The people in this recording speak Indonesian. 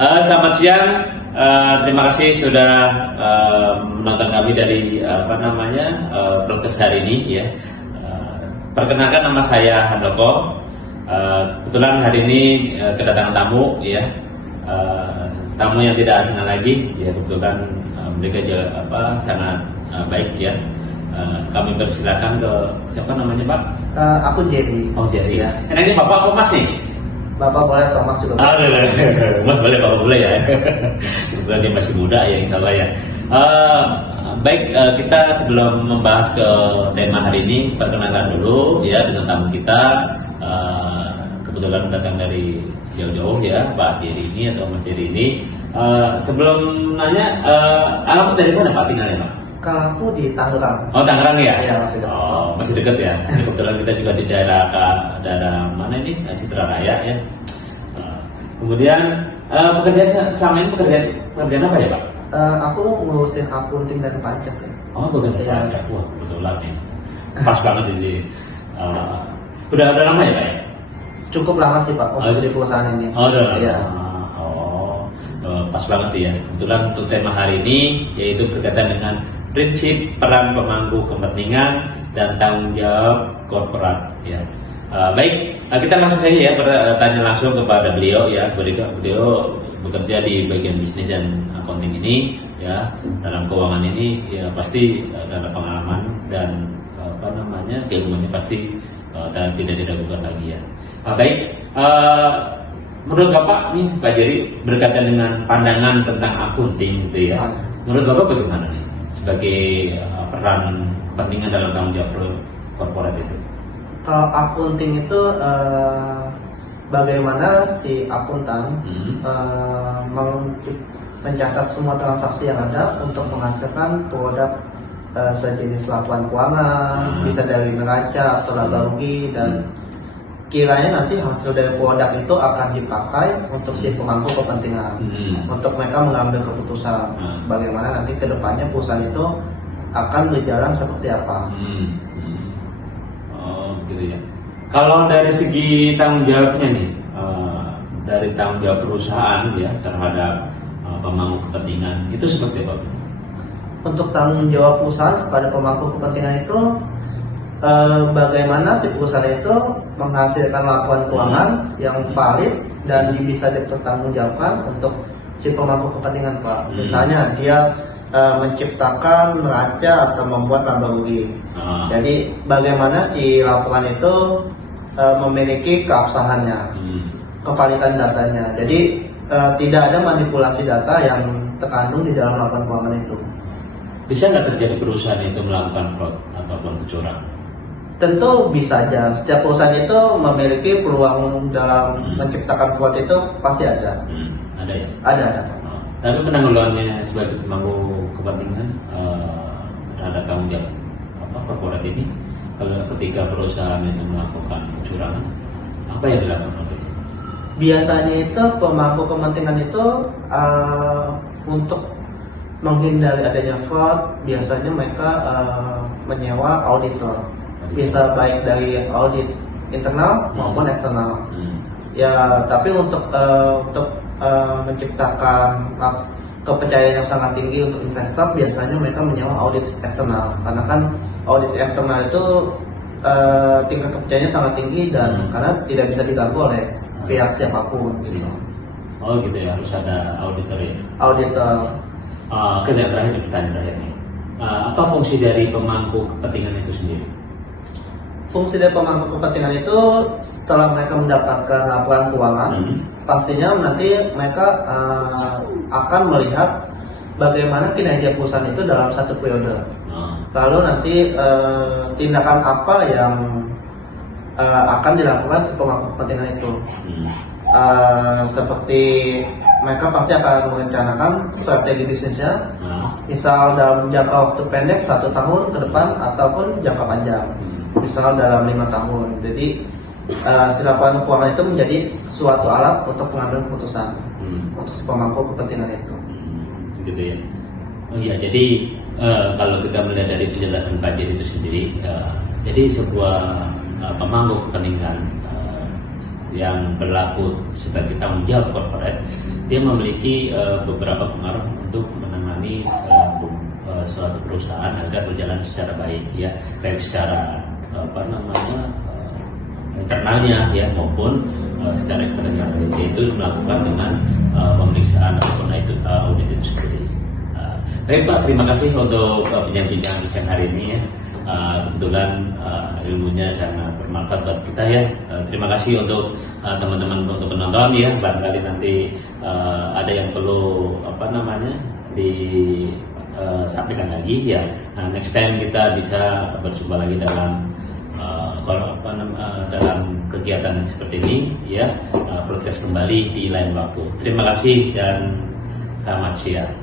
Selamat siang. Terima kasih sudah menonton kami dari podcast hari ini ya. Perkenalkan, nama saya Handoko. Kebetulan hari ini kedatangan tamu ya. Tamu yang tidak asing lagi ya, kebetulan mereka juga sangat baik ya. Kami persilakan ke siapa namanya, Pak? Aku Jerry. Oh, Jerry. Ya. Ini Bapak apa Mas nih? Bapak boleh atau Mas juga boleh. Mas boleh, Bapak boleh ya. Kebetulan dia masih muda ya, insya Allah ya. Baik, kita sebelum membahas ke tema hari ini, perkenalkan dulu ya dengan tamu kita. Kebetulan datang dari jauh-jauh ya, Pak Jerry ini atau Mas Jerry ini. Sebelum nanya, alamat dari mana Pak tinggalnya, Pak? Kalau aku di Tangerang. Oh, Tangerang ya? Iya, masih dekat. Oh, masih dekat ya. Kebetulan kita juga di daerah mana ini? Citra Raya ya. Kemudian pekerjaan selama ini pekerjaan apa ya, Pak? Aku ngurusin akunting dan pajak ya. Oh, bukan Iya. pajak. Wah, kebetulan nih. Pas banget ini. Udah lama ya, Pak ya? Cukup lama sih Pak untuk di perusahaan ini. Oh, udah lama. Iya. Pas banget ya. Kebetulan untuk tema hari ini yaitu berkaitan dengan prinsip peran pemangku kepentingan dan tanggung jawab korporat ya. Baik, kita langsung saja ya bertanya langsung kepada beliau ya. Beliau bekerja di bagian bisnis dan accounting ini ya, dalam keuangan ini ya, pasti ada pengalaman dan keilmuannya pasti tidak diragukan lagi ya. Baik, menurut Bapak nih Pak Jerry, berkaitan dengan pandangan tentang accounting gitu ya. Menurut Bapak bagaimana nih sebagai peran kepentingan dalam tanggung jawab korporat itu? Kalau akunting itu bagaimana si akuntan mencatat semua transaksi yang ada untuk menghasilkan produk sejenis laporan keuangan, bisa dari neraca atau laba rugi, dan kiranya nanti hasil dari produk itu akan dipakai untuk si pemangku kepentingan, untuk mereka mengambil keputusan bagaimana nanti kedepannya perusahaan itu akan berjalan seperti apa. Oh, gitu ya. Kalau dari segi tanggung jawabnya nih, dari tanggung jawab perusahaan ya terhadap pemangku kepentingan itu seperti apa? Untuk tanggung jawab perusahaan kepada pemangku kepentingan itu bagaimana si perusahaan itu menghasilkan laporan keuangan yang valid dan bisa dipertanggungjawabkan untuk si pemangku kepentingan, Pak. Misalnya dia menciptakan neraca atau membuat laba rugi. Jadi bagaimana si laporan itu memiliki keabsahannya, kevalidan datanya. Jadi tidak ada manipulasi data yang terkandung di dalam laporan keuangan itu. Bisa nggak terjadi perusahaan itu melakukan fraud ataupun kecurangan? Tentu bisa aja. Setiap perusahaan itu memiliki peluang dalam menciptakan fraud itu pasti ada. Ada ya? Ada. Tapi penanggulangannya sebagai pemangku kepentingan terhadap tanggung jawab korporat ini, kalau ketika perusahaan itu melakukan kecurangan, apa yang dilakukan? Biasanya itu pemangku kepentingan itu untuk menghindari adanya fraud, biasanya mereka menyewa auditor, bisa baik dari audit internal maupun eksternal. Ya, tapi untuk menciptakan kepercayaan yang sangat tinggi untuk investor, biasanya mereka menyewa audit eksternal, karena kan audit eksternal itu tingkat kepercayaannya sangat tinggi dan karena tidak bisa diganggu oleh pihak siapapun gitu. Oh gitu ya, harus ada auditor ya. Auditor. Pertanyaan terakhir nih, apa fungsi dari pemangku kepentingan itu sendiri? Fungsi dari pemangku kepentingan itu setelah mereka mendapatkan laporan keuangan, pastinya nanti mereka akan melihat bagaimana kinerja perusahaan itu dalam satu periode. Lalu nanti tindakan apa yang akan dilakukan si pemangku kepentingan itu. Seperti mereka pasti akan merencanakan strategi bisnisnya, misal dalam jangka waktu pendek 1 tahun ke depan ataupun jangka panjang, misal dalam 5 tahun. Jadi si laporan keuangan itu menjadi suatu alat untuk mengambil keputusan untuk si pemangku kepentingan itu. Gitu ya. Oh iya, jadi kalau kita melihat dari penjelasan Pak Jerry itu sendiri, jadi sebuah pemangku kepentingan yang berlaku sebagai tanggung jawab corporate, dia memiliki beberapa pengaruh untuk menangani suatu perusahaan agar berjalan secara baik, ya, baik secara internalnya, ya, maupun secara eksternalnya, yaitu melakukan dengan pemeriksaan ataupun audit itu sendiri. Baik Pak, terima kasih untuk bincang-bincang siang hari ini, ya. Kebetulan ilmunya sangat bermanfaat buat kita, ya. Terima kasih untuk teman-teman untuk penonton, ya. Barangkali nanti ada yang perlu disampaikan lagi, ya. Nah, next time kita bisa berjumpa lagi dalam kegiatan seperti ini, ya. Podcast kembali di lain waktu. Terima kasih dan selamat siang.